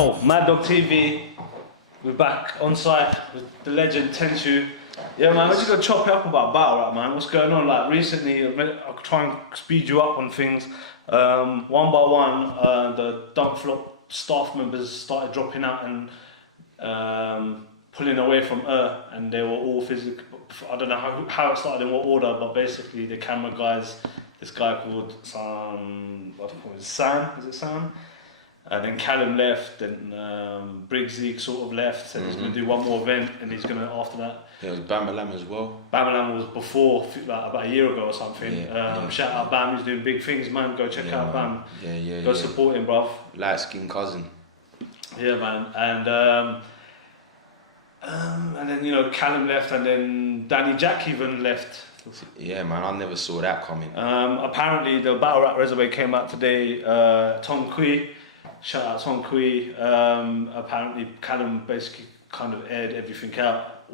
Yo, Mad Dog TV, we're back on site with the legend TENCHOO. Yeah man, we're just gonna chop it up about battle rap, man. What's going on? Like recently, I'll try and speed you up on things. One by one, the Dump Flop staff members started dropping out and pulling away from and they were all physically, I don't know how it started in what order, but basically the camera guys, this guy called Sam, is it Sam? And then Callum left, and Briggsy sort of left, said he's going to do one more event, and he's going to, after that... Yeah, it was Bamalam as well. Bamalam was before, like about a year ago or something. Yeah. Shout out Bam, he's doing big things, man. Go check out Bam. Go support him, bruv. Light-skinned cousin. Yeah, man. And then, you know, Callum left, and then Danny Jack even left. Yeah, man, I never saw that coming. Apparently, the Battle Rap Resume came out today. TENCHOO. Shout out TENCHOO. Apparently Callum basically kind of aired everything out.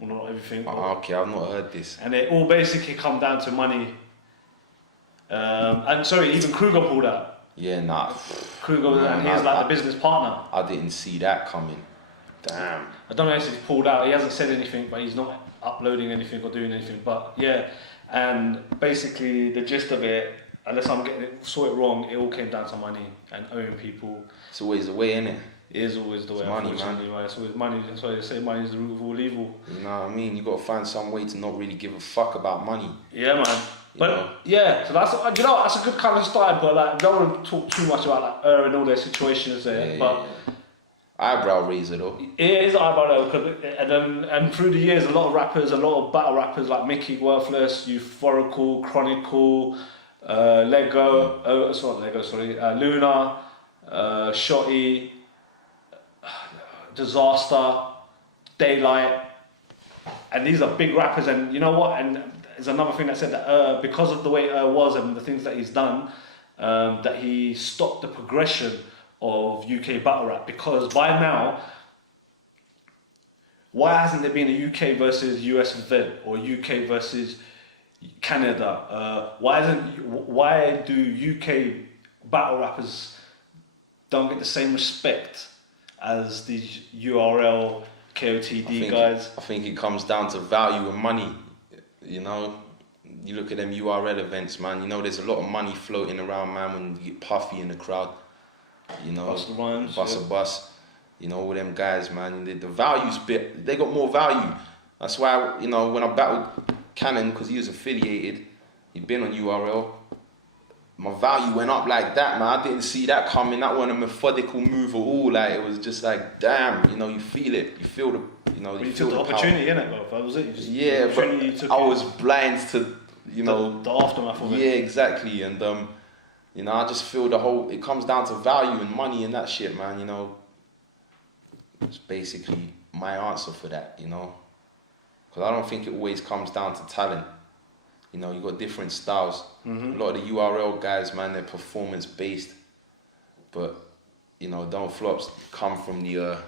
Well, not everything. Okay, I've not heard this. And it all basically come down to money. And sorry, even Kruger pulled out. Yeah, nah. Kruger, and he's like the business partner. I didn't see that coming. Damn. I don't know if he's pulled out. He hasn't said anything, but he's not uploading anything or doing anything. But yeah, and basically the gist of it, unless I'm getting it, saw it wrong, it all came down to money and owing people. It's always the way, innit? It is always the way. It's money, man. Right? It's always money. That's why they say money is the root of all evil. You know what I mean? You got to find some way to not really give a fuck about money. Yeah, man. But yeah, so that's, you know, that's a good kind of style. But like, I don't want to talk too much about like and all their situations there. Yeah, but eyebrow raiser though. It is eyebrow though, and through the years, a lot of battle rappers like Mickey Worthless, Euphorical, Chronicle, Luna, Shotty, Disaster, Daylight, and these are big rappers. And you know what? And there's another thing that said that because of the way was and the things that he's done, that he stopped the progression of UK battle rap, because by now, why hasn't there been a UK versus US event or UK versus Canada? Why do UK battle rappers don't get the same respect as these URL KOTD guys? I think it comes down to value and money. You know, you look at them URL events, man. You know, there's a lot of money floating around, man. When you get Puffy in the crowd, you know, Bus, you know, all them guys, man. The value's bit, they got more value. That's why, you know, when I battled Cannon, because he was affiliated, he'd been on URL, my value went up like that, man. I didn't see that coming. That wasn't a methodical move at all. Like, it was just like, damn, you know, you feel it. You feel the, you know, you took the opportunity, innit, bro? That was it. Yeah, but I was blind to, you know, the aftermath of it. Yeah, exactly. And you know, I just feel it comes down to value and money and that shit, man. You know, it's basically my answer for that. You know, because I don't think it always comes down to talent. You know, you got different styles. A lot of the URL guys, man, they're performance based, but you know, Don't Flops come from the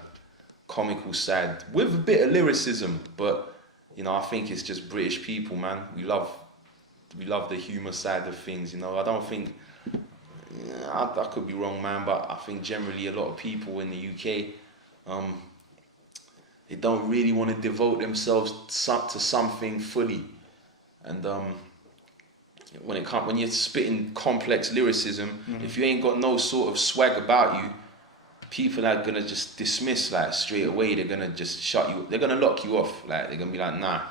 comical side with a bit of lyricism. But you know, I think it's just British people, man. We love the humour side of things. You know, I don't think, I could be wrong, man, but I think generally a lot of people in the UK, they don't really want to devote themselves to something fully. And when you're spitting complex lyricism, if you ain't got no sort of swag about you, people are gonna just dismiss like straight away. They're gonna just shut you. They're gonna lock you off. Like, they're gonna be like, nah,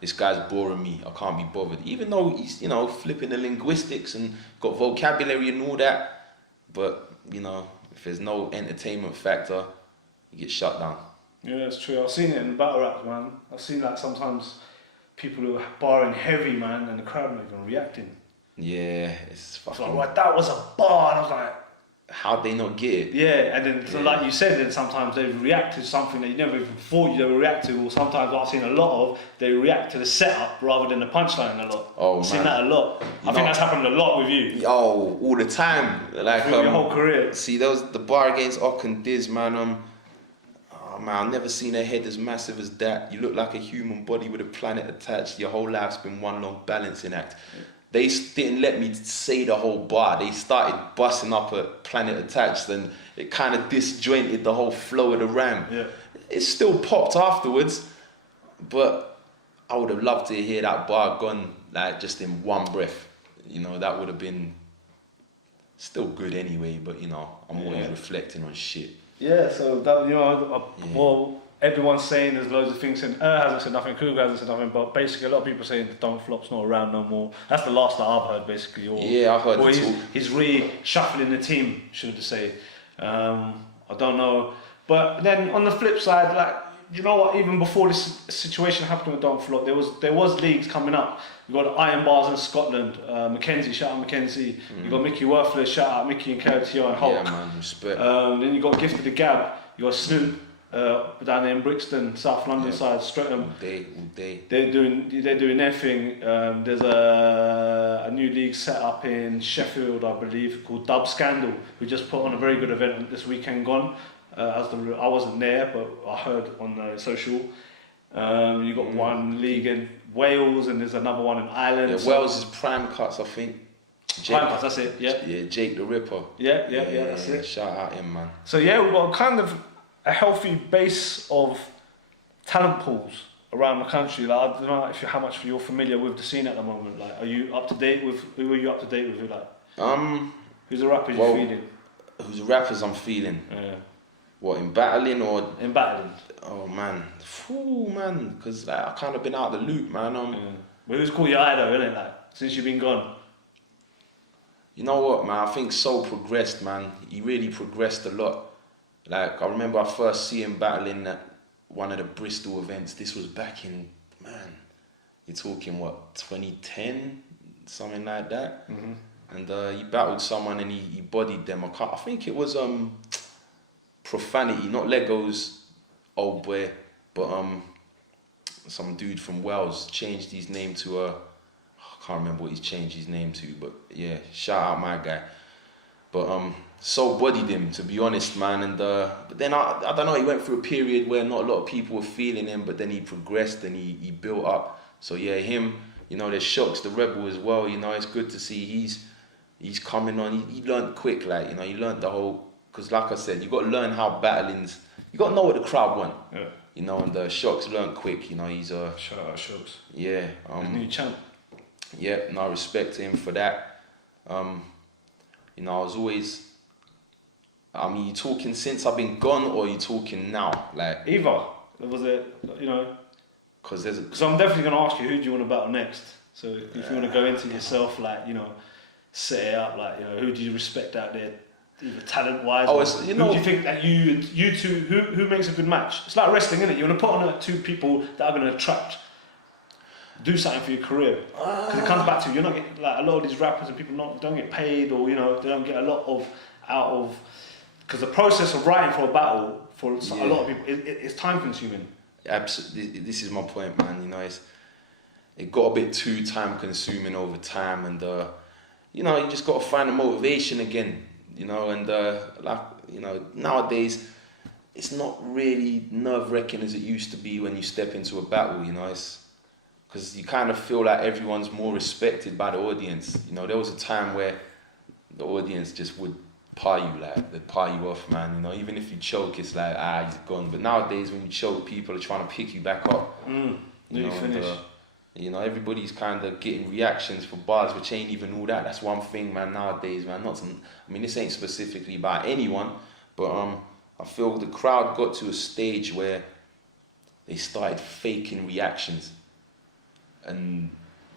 this guy's boring me. I can't be bothered. Even though he's, you know, flipping the linguistics and got vocabulary and all that, but you know, if there's no entertainment factor, you get shut down. Yeah, that's true. I've seen it in battle raps, man. I've seen that sometimes. People who are barring heavy, man, and the crowd not even reacting. Yeah, it's fucking... like, that was a bar, and I was like... How'd they not get it? Yeah, and then, so like you said, then sometimes they react to something that you never even thought you would react to, or sometimes what I've seen a lot of, they react to the setup rather than the punchline a lot. Oh, I've seen that a lot. I think that's happened a lot with you. Oh, all the time. Like, through your whole career. See, the bar against Ock and Diz, man, man, I've never seen a head as massive as that. You look like a human body with a planet attached. Your whole life's been one long balancing act. didn't let me say the whole bar. They started busting up at Planet Attached, and it kind of disjointed the whole flow of the rhyme. Yeah. It still popped afterwards, but I would have loved to hear that bar gone like just in one breath. You know, that would have been still good anyway, but you know, I'm always reflecting on shit. Yeah, so that, you know, well, everyone's saying there's loads of things saying, hasn't said nothing, Cougar hasn't said nothing, but basically a lot of people saying the Don't Flop's not around no more. That's the last that I've heard, basically. Or, yeah, I've heard or it. he's reshuffling the team, should I say. I don't know. But then on the flip side, like, you know what, even before this situation happened with Don't Flop, there was leagues coming up. You got Iron Bars in Scotland, Mackenzie, shout out Mackenzie. You got Mickey Worthless, shout out Mickey and KOTR and Hulk. Yeah, man, respect. Then you got Gifted the Gab, you got Snoop down there in Brixton, South London side, Streatham. All day. They're doing their thing. There's a new league set up in Sheffield, I believe, called Dub Scandal. We just put on a very good event this weekend gone. I wasn't there, but I heard on social. You got one league in Wales, and there's another one in Ireland. Yeah, Wales is Prime Cuts, I think. Prime Cuts, that's it. Yeah. Yeah, Jake the Ripper. Yeah, that's it. Shout out him, man. So yeah, we've got kind of a healthy base of talent pools around the country. Like, I don't know how much you're familiar with the scene at the moment. Like, are you up to date with who? Are you up to date with who? Like, who's the rappers you're feeling? Who's the rappers I'm feeling? Yeah. What, in battling or? In battling. Oh man, man, because like, I've kind of been out of the loop, man. Well, who's caught your eye though, innit? Like, since you've been gone. You know what, man? I think Soul progressed, man. He really progressed a lot. Like, I remember I first see him battling at one of the Bristol events. This was back in, man, you're talking what, 2010, something like that. And he battled someone and he bodied them. I think it was Profanity, not Lego's old boy, but some dude from Wales changed his name to I can't remember what he's changed his name to, but yeah, shout out my guy. But Soul bodied him, to be honest, man. And but then I don't know, he went through a period where not a lot of people were feeling him, but then he progressed and he built up. So yeah, him, you know, there's Shocks the Rebel as well. You know, it's good to see he's coming on. He learned quick, like, you know, he learned the whole, because like I said, you got to learn how battling's, you got to know what the crowd want. Yeah. You know, and Shocks learned quick. You know, he's shout out Shocks. Yeah. New champ. Yeah, no, I respect him for that. You know, I was always, I mean, you talking since I've been gone, or you talking now? Like, either. Was it, you know? Because I'm definitely going to ask you, who do you want to battle next? So if you want to go into yourself, like, you know, set it up, like, you know, who do you respect out there, either talent-wise? Oh, it's, you know, who do you think that you two, who makes a good match? It's like wrestling, isn't it? You want to put on two people that are going to attract, do something for your career. Because it comes back to, you're not getting, like, a lot of these rappers and people don't get paid, or, you know, they don't get a lot out of, because the process of writing for a battle for a lot of people, it's time consuming. Absolutely, this is my point, man. You know, it got a bit too time consuming over time, and you know, you just got to find the motivation again. You know, and like, you know, nowadays it's not really nerve-wracking as it used to be when you step into a battle. You know, it's because you kind of feel like everyone's more respected by the audience. You know, there was a time where the audience just would they'd par you off, man. You know, even if you choke, it's like, he's gone. But nowadays, when you choke, people are trying to pick you back up. You finish. You know, everybody's kind of getting reactions for bars, which ain't even all that. That's one thing, man, nowadays, man. I mean, this ain't specifically about anyone, but I feel the crowd got to a stage where they started faking reactions. And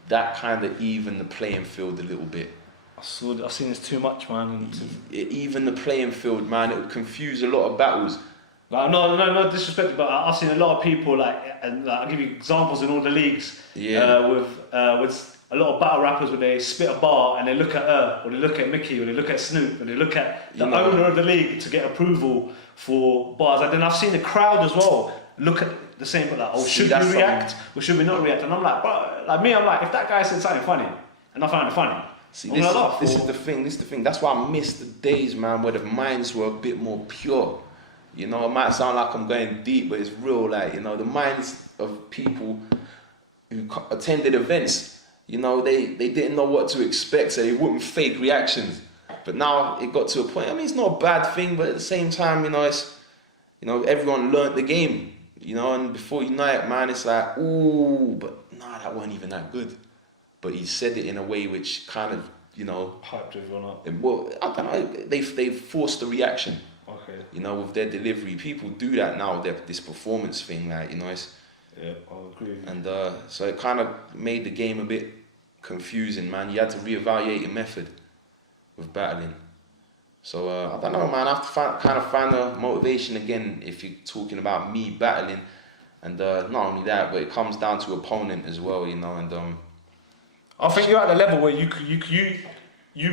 that kind of evened the playing field a little bit. I've seen this too much, man. Even the playing field, man, it would confuse a lot of battles. Like, no disrespect, but I've seen a lot of people, and I'll give you examples in all the leagues. Yeah. With a lot of battle rappers, where they spit a bar and they look at her, or they look at Mickey, or they look at Snoop, or they look at the owner of the league to get approval for bars. And then I've seen the crowd as well look at the same, but like, should we react or should we not react? And I'm like, bro, like me, I'm like, if that guy said something funny and I found it funny. See, this is the thing. That's why I miss the days, man, where the minds were a bit more pure. You know, it might sound like I'm going deep, but it's real. Like, you know, the minds of people who attended events, you know, they didn't know what to expect, so they wouldn't fake reactions. But now it got to a point. I mean, it's not a bad thing, but at the same time, you know, it's, you know, everyone learnt the game, you know, and before you know it, man, it's like, ooh, but nah, that wasn't even that good. But he said it in a way which kind of, you know, hyped everyone up. Well, I don't know. They forced the reaction. Okay. You know, with their delivery, people do that now. This performance thing, like, you know, it's. Yeah, I agree. And so it kind of made the game a bit confusing, man. You had to reevaluate your method with battling. So I don't know, man. I have to kind of find the motivation again if you're talking about me battling, and not only that, but it comes down to opponent as well, you know. And I think you're at the level where you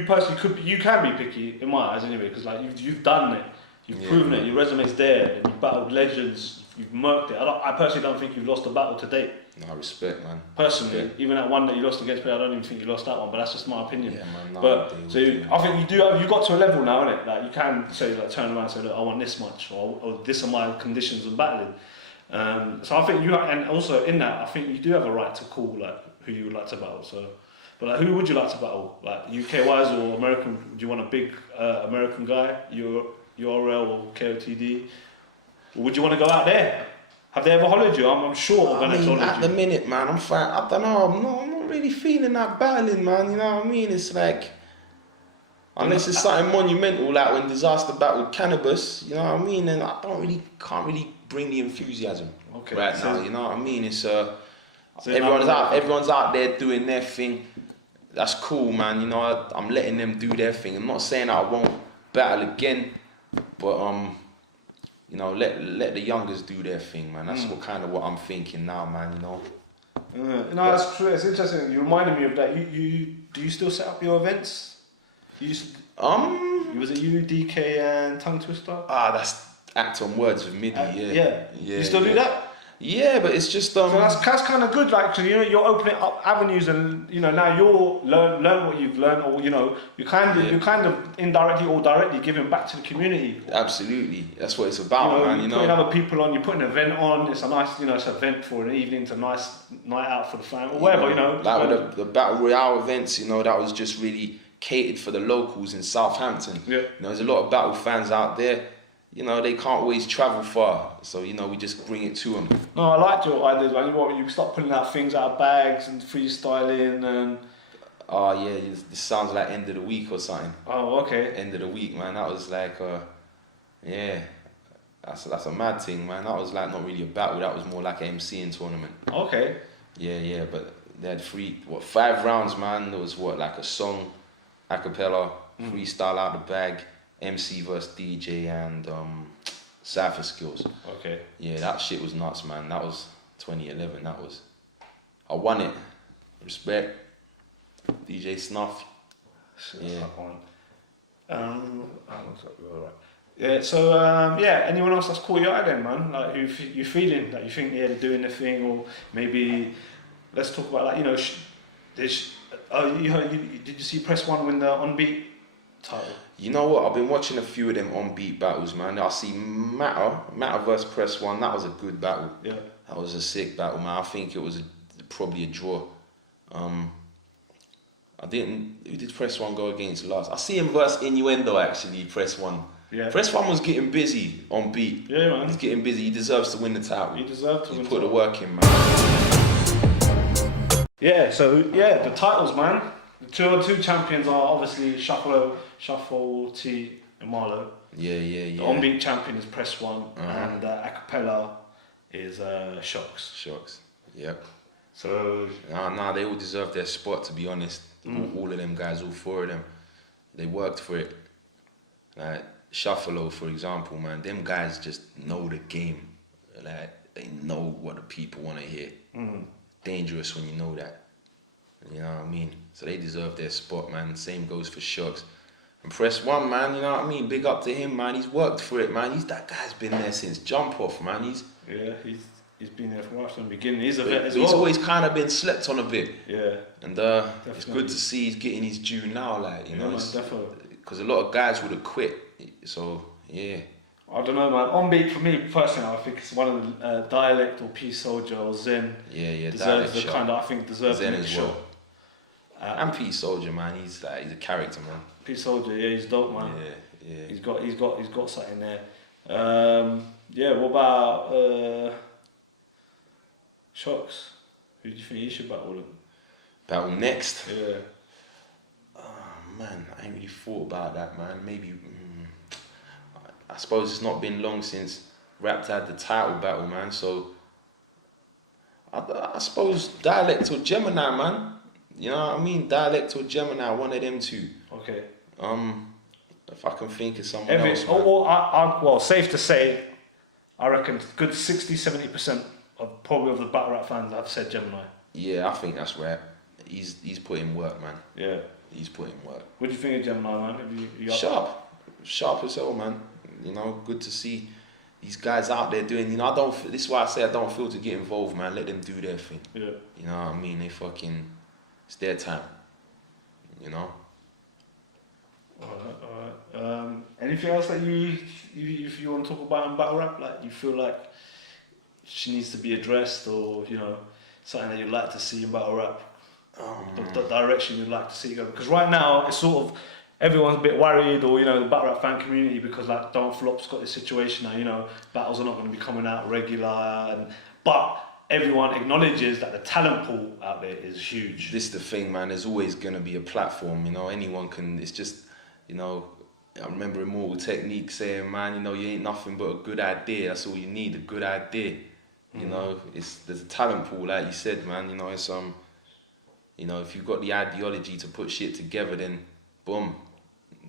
personally you can be picky in my eyes anyway, because like you've done it, you've proven it, your resume's there, and you've battled legends, you've murked it. I personally don't think you've lost a battle to date. No, respect, man. Personally, respect. even that one that you lost against me, I don't even think you lost that one, but that's just my opinion. Yeah, man. No, but so I think you've got to a level now, innit? Like you can say, like, turn around and say, look, I want this much, or this are my conditions of battling. So I think and also in that, I think you do have a right to call like who you would like to battle. So, but like, who would you like to battle? Like UK wise or American? Do you want a big American guy, URL or KOTD? Or would you want to go out there? Have they ever hollered you? I'm sure they're going to hollered you. At the minute, man, I'm fine. I don't know. I'm not really feeling that battling, man. You know what I mean? It's like, unless it's something monumental, like when Disaster battled Cannabis, you know what I mean? And I can't really bring the enthusiasm right now. You know what I mean? It's everyone's out there doing their thing. That's cool, man. You know, I'm letting them do their thing. I'm not saying that I won't battle again, but you know, let the youngers do their thing, man. That's what I'm thinking now, man. You know. No, that's true. It's interesting. You reminded me of that. Do you still set up your events? Was it you, DK, and Tongue Twister? That's act on words with MIDI. Yeah. You still do that? Yeah, but it's just So that's kind of good, like, cause you know you're opening up avenues, and you know now you're learn what you've learned, or you know you're kind of indirectly or directly giving back to the community. Absolutely, that's what it's about, man. You know, putting other people on, you put an event on. It's a nice, it's an event for an evening. It's a nice night out for the fam or whatever, you know. Like with the battle royale events, you know, that was just really catered for the locals in Southampton. Yeah. You know, there's a lot of battle fans out there. You know, they can't always travel far, so you know we just bring it to them. No, I liked your ideas, man. You start pulling out things out of bags and freestyling and. Oh yeah, this sounds like end of the week or something. Oh, okay. End of the week, man. That was like, yeah, that's a mad thing, man. That was like not really a battle. That was more like an MCing tournament. Okay. Yeah, but they had 5 rounds, man. There was like a song, acapella, freestyle out the bag. MC versus DJ and cypher skills. Okay. Yeah, that shit was nuts, man. That was 2011. I won it. Respect. DJ Snuff. Yeah. Yeah. So anyone else that's caught your eye then, man? Like you feeling that you think they're doing the thing, or maybe let's talk about like did you see Press One win the Unbeat title? You know what? I've been watching a few of them on-beat battles, man. I see Matter versus Press One. That was a good battle. Yeah. That was a sick battle, man. I think it was probably a draw. Who did Press One go against last? I see him versus Innuendo, actually, Press One. Yeah. Press One was getting busy on beat. Yeah, man. He's getting busy. He deserves to win the title. He deserved to win. He put the work in, man. Yeah, so the titles, man. The two champions are obviously Shuffle T and Marlo. Yeah. The on-beat champion is Press One, and acapella is Shocks. Yep. So nah, they all deserve their spot, to be honest. All of them guys, all 4 of them, they worked for it. Like Shuffle, for example, man, them guys just know the game. Like they know what the people want to hear. Dangerous when you know that. You know what I mean? So they deserve their spot, man. Same goes for Shocks. And Press One, man, you know what I mean? Big up to him, man. He's worked for it, man. That guy's been there since jump off, man. He's been there from right from the beginning. He's a vet as well. He's always kind of been slept on a bit. Yeah. And it's good to see he's getting his due now, like, you know. Definitely. Because a lot of guys would have quit. So, yeah. I don't know, man. On-beat for me personally, I think it's one of the Dialect or Peace Soldier or Zen. Yeah. Deserves the kind of, I think deserves Zen the as show. well. And Pete Soldier, man, he's a character, man. Pete Soldier, yeah, he's dope, man. Yeah. He's got something there. Yeah, what about Shocks? Who do you think he should battle? Battle next. Yeah. Man, I ain't really thought about that, man. Maybe, I suppose it's not been long since Raptor had the title battle, man. So, I suppose Dialect or Gemini, man. You know what I mean? Dialect or Gemini, one of them two. Okay. If I can think of someone else, man. Well, safe to say, I reckon good 60-70% of probably of the battle rap fans have said Gemini. Yeah, I think that's right. He's put in work, man. Yeah. He's put in work. What do you think of Gemini, man? Have you Sharp as hell, man. You know, good to see these guys out there doing. You know, this is why I say I don't feel to get involved, man. Let them do their thing. Yeah. You know what I mean? It's their time. You know. Alright. Anything else that if you want to talk about in battle rap, like you feel like she needs to be addressed, or you know, something that you'd like to see in battle rap? The direction you'd like to see go, because right now it's sort of everyone's a bit worried, or you know, the battle rap fan community, because like Don't Flop's got this situation now, you know, battles are not going to be coming out regular, but everyone acknowledges that the talent pool out there is huge. This is the thing, man. There's always going to be a platform, you know. Anyone can. It's just, you know, I remember Immortal Technique saying, man, you know, you ain't nothing but a good idea. That's all you need, a good idea. You know, there's a talent pool, like you said, man. You know, it's you know, if you've got the ideology to put shit together, then boom,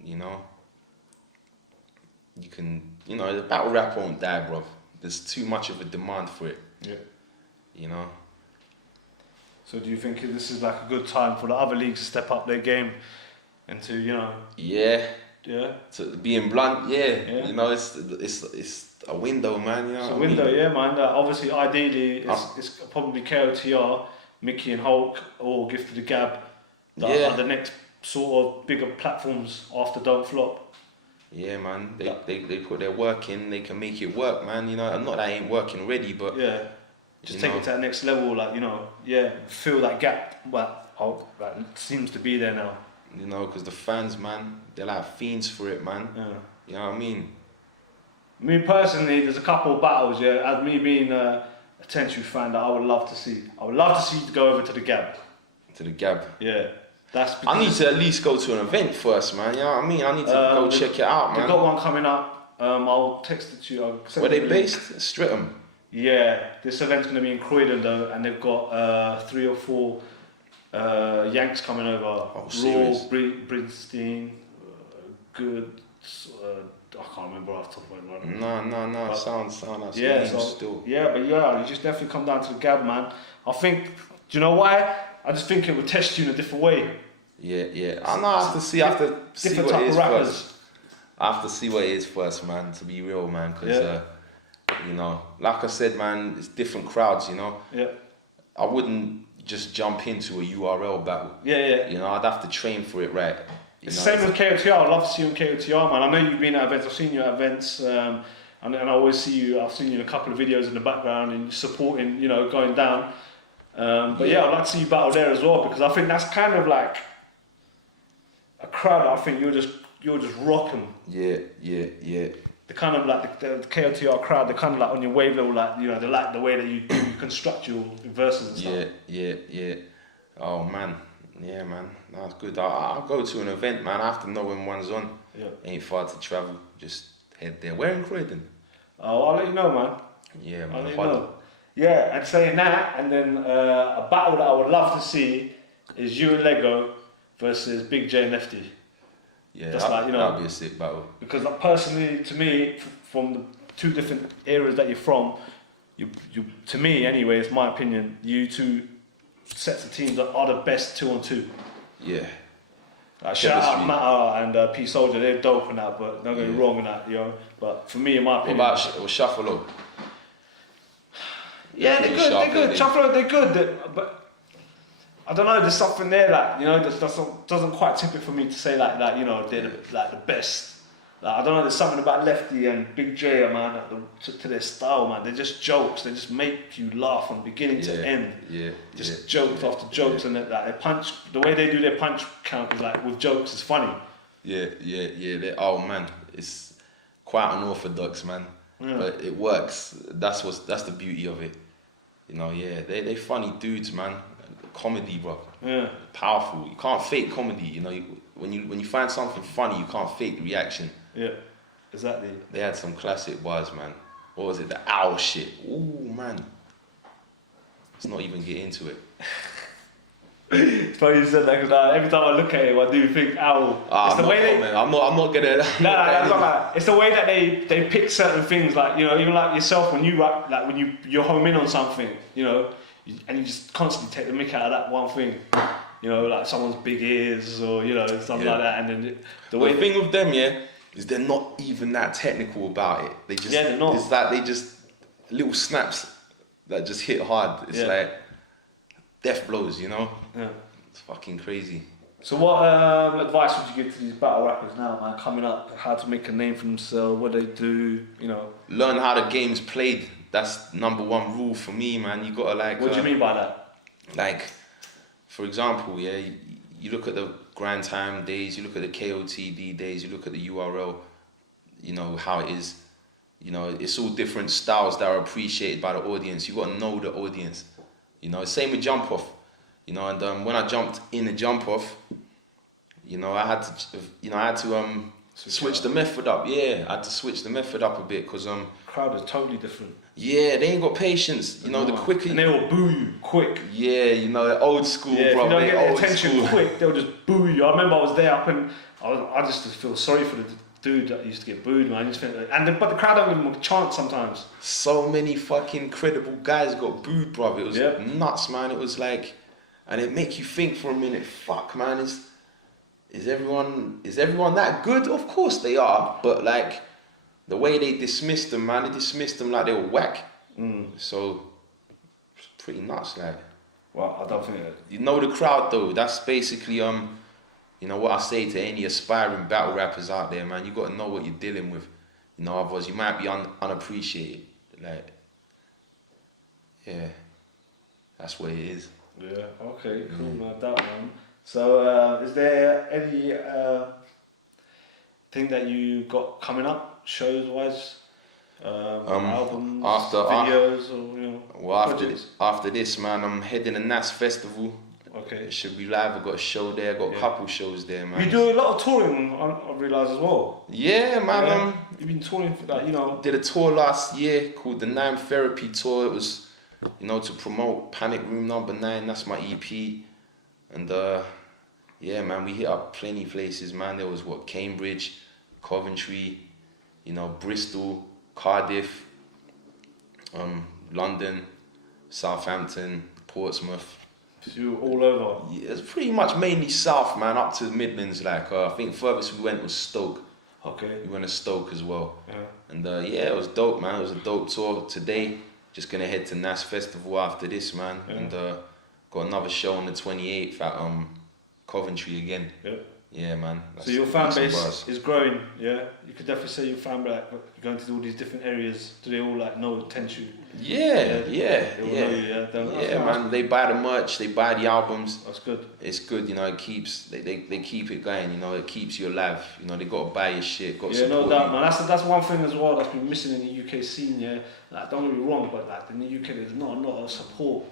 you know, you can, you know, the battle rap won't die, bro. There's too much of a demand for it. Yeah. You know. So do you think this is like a good time for the other leagues to step up their game and to, you know? Yeah. Yeah. To being blunt, yeah. You know, it's a window, man. You know. It's a window, yeah, man. Obviously, ideally, it's probably KOTR, Mickey and Hulk, or Gift of the Gab. That are the next sort of bigger platforms after Don't Flop. Yeah, man. They put their work in. They can make it work, man. You know, not that I ain't working already, but yeah. Just take it to that next level, like, you know, fill that gap, but that seems to be there now. You know, because the fans, man, they're like fiends for it, man. Yeah. You know what I mean? Me personally, there's a couple of battles, as me being a TENCHOO fan, that I would love to see. I would love to see you to go over to the Gab. To the Gab? Yeah. I need to at least go to an event first, man. You know what I mean? I need to go check it out, man. They've got one coming up. I'll text it to you. Where they based? Streatham? Yeah, this event's going to be in Croydon though, and they've got 3 or 4 Yanks coming over. Oh, serious? Raw, Brinstein, Good. I can't remember off the top of my head. No. Sounds still. Yeah, but you just definitely come down to the Gab, man. I think. Do you know why? I just think it would test you in a different way. Yeah. I know. I have to see what it is first. I have to see what it is first, man. To be real, man, because. You know, like I said, man, it's different crowds, you know. Yeah. I wouldn't just jump into a URL battle. Yeah. You know, I'd have to train for it right. It's the same with KOTR. I'd love to see you in KOTR, man. I know you've been at events. I've seen you at events, and I always see you. I've seen you in a couple of videos in the background and supporting, you know, going down. But yeah, I'd like to see you battle there as well, because I think that's kind of like a crowd. I think you're just rocking. Yeah. They're kind of like the KOTR crowd. They're kind of like on your wave level, like, you know, they like the way that you construct your verses and stuff. Yeah. Oh man, yeah, man, that's good. I'll go to an event, man. I have to know when one's on. Yeah. Ain't far to travel. Just head there. Where in Croydon? Oh, I'll let you know, man. Yeah, man. I'll let you know. Yeah, and saying that, and then a battle that I would love to see is you and Lego versus Big J and Lefty. Yeah, that'd be a sick battle. Because personally, to me, from the 2 different areas that you're from, you to me anyway, it's my opinion, you 2 sets of teams are the best 2-on-2. Yeah. Shout out Matter and P Soldier, they're dope in that, but don't get me wrong in that, you know. But for me, in my opinion, what about Shuffalo? Yeah, they're good. Shuffalo, they're good, but. I don't know, there's something there that, you know, that doesn't quite tip it for me to say like that, you know, they're the best. Like, I don't know, there's something about Lefty and Big J, man, to their style, man. They're just jokes. They just make you laugh from beginning to end. Just jokes after jokes, and like they punch. The way they do their punch count is like with jokes. It's funny. Oh man, it's quite unorthodox, man. Yeah. But it works. That's the beauty of it. You know, they funny dudes, man. Comedy, bro. Yeah. Powerful. You can't fake comedy. You know, when you find something funny, you can't fake the reaction. Yeah, exactly. They had some classic bars, man. What was it? The owl shit. Ooh, man. Let's not even get into it. It's funny you said that, because every time I look at it, I do think owl. It's the way they. I'm not gonna. No. It's the way that they pick certain things, like, you know, even like yourself when you rap, like when you're home in on something, you know, and you just constantly take the mick out of that one thing. You know, like someone's big ears or, you know, something like that, and then the thing with them, is they're not even that technical about it. They just, they're not. It's like they just little snaps that just hit hard. It's like death blows, you know? Yeah. It's fucking crazy. So what advice would you give to these battle rappers now, man, coming up? How to make a name for themselves, what they do, you know? Learn how the game's played. That's number one rule for me, man. You gotta like... What do you mean by that? Like, for example, you look at the Grand Time days, you look at the KOTD days, you look at the URL, you know, how it is. You know, it's all different styles that are appreciated by the audience. You got to know the audience. You know, same with Jump Off. You know, and when I jumped in the Jump Off, you know, I had to switch the method up. Yeah, I had to switch the method up a bit because crowd is totally different. Yeah, they ain't got patience. You know, the quicker... And they will boo you quick. Yeah, you know, they're old school, bro. If you don't get their old attention school. quick, they'll just boo you. I remember I was there up and I just feel sorry for the dude that used to get booed, man. But the crowd don't give him a chance sometimes. So many fucking credible guys got booed, bro. It was nuts, man. It was like... And it make you think for a minute, fuck, man, is everyone that good? Of course they are, but like... The way they dismissed them, man, they dismissed them like they were whack. So, it's pretty nuts, like. Well, I don't think that. You know the crowd, though. That's basically, you know, what I say to any aspiring battle rappers out there, man. You got to know what you're dealing with. You know, otherwise you might be unappreciated. Like, yeah, that's what it is. Yeah, okay, cool, man, that one. So, is there any thing that you got coming up? Shows-wise, albums, videos, or, you know. Well, after this, man, I'm heading to NAS Festival. Okay. It should be live. I've got a show there. I've got a couple shows there, man. You do a lot of touring, I realise as well. Yeah, man. You've been touring for that, you know. Did a tour last year called the 9 Therapy Tour. It was, you know, to promote Panic Room Number 9. That's my EP. And yeah, man, we hit up plenty places, man. There was Cambridge, Coventry, you know, Bristol, Cardiff, London, Southampton, Portsmouth. So you were all over? Yeah, it's pretty much mainly south, man, up to the Midlands. Like, I think furthest we went was Stoke. Okay. We went to Stoke as well. Yeah. And yeah, it was dope, man. It was a dope tour. Today, just gonna head to NAS Festival after this, man. Yeah. And got another show on the 28th at Coventry again. Yeah. Yeah, man. So your fan base is growing, yeah? You could definitely say your fan base, like, you're going to all these different areas. Do they all like know TENCHOO? Yeah. Man. They buy the merch, they buy the albums. That's good. It's good, you know. It keeps they keep it going, you know. It keeps you alive, you know. They gotta buy your shit, got to support no doubt, you. man. That's one thing as well that's been missing in the UK scene, yeah. Like, don't get me wrong, but like in the UK, there's not a lot of support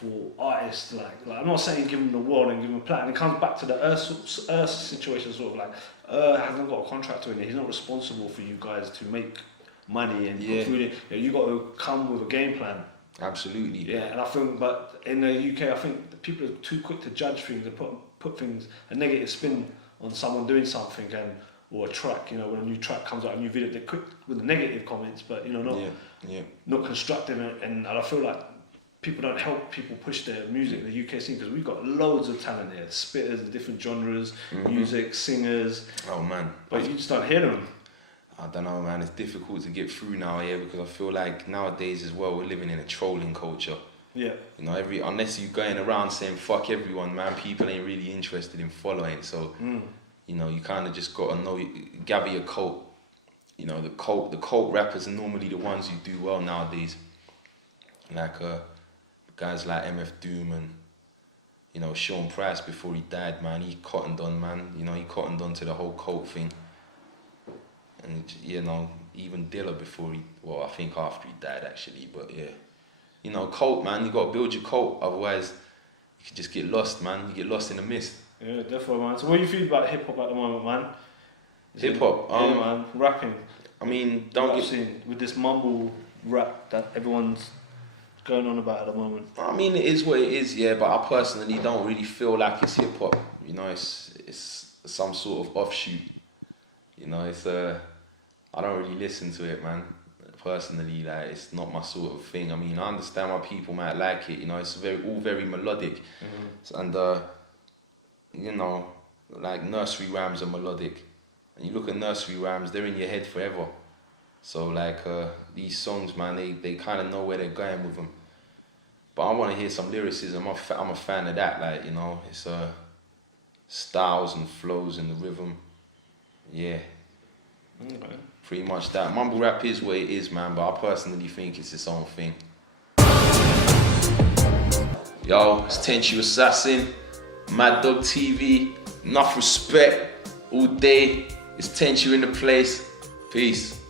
for artists. Like I'm not saying give them the world and give them a platinum. It comes back to the Earth situation, sort of like hasn't got a contract in it. He's not responsible for you guys to make money and put food in. You got to come with a game plan. Absolutely. Yeah, and I think, but in the UK, I think the people are too quick to judge things and put things a negative spin on someone doing something or a track. You know, when a new track comes out, a new video, they're quick with the negative comments, but you know, not constructive. And I feel like people don't help people push their music in the UK scene because we've got loads of talent here, spitters in different genres, music, singers. Oh man. But you just don't hear them. I don't know, man. It's difficult to get through now, because I feel like nowadays as well, we're living in a trolling culture. Yeah. You know, unless you're going around saying fuck everyone, man, people ain't really interested in following. So, You know, you kind of just gotta know, gather your cult. You know, the cult rappers are normally the ones who do well nowadays. Like guys like MF Doom and, you know, Sean Price before he died, man. He cottoned on, man. You know, he cottoned on to the whole cult thing. And, you know, even Dilla before I think after he died actually, but yeah. You know, cult, man, you gotta build your cult, otherwise you could just get lost, man. You get lost in the mist. Yeah, definitely, man. So what do you feel about hip hop at the moment, man? Hip hop, yeah, man, rapping. I mean, with this mumble rap that everyone's going on about at the moment. I mean, it is what it is, yeah. But I personally don't really feel like it's hip hop. You know, it's some sort of offshoot. You know, I don't really listen to it, man. Personally, like, it's not my sort of thing. I mean, I understand why people might like it. You know, it's all very melodic, and you know, like nursery rhymes are melodic. And you look at nursery rhymes, they're in your head forever. So like these songs, man, they kind of know where they're going with them. But I want to hear some lyricism. I'm a fan of that. Like, you know, it's styles and flows and the rhythm. Yeah. Okay. Pretty much that. Mumble rap is what it is, man. But I personally think it's its own thing. Yo, it's TENCHOO Assassin, Mad Dog TV. Enough respect all day. It's TENCHOO in the place. Peace.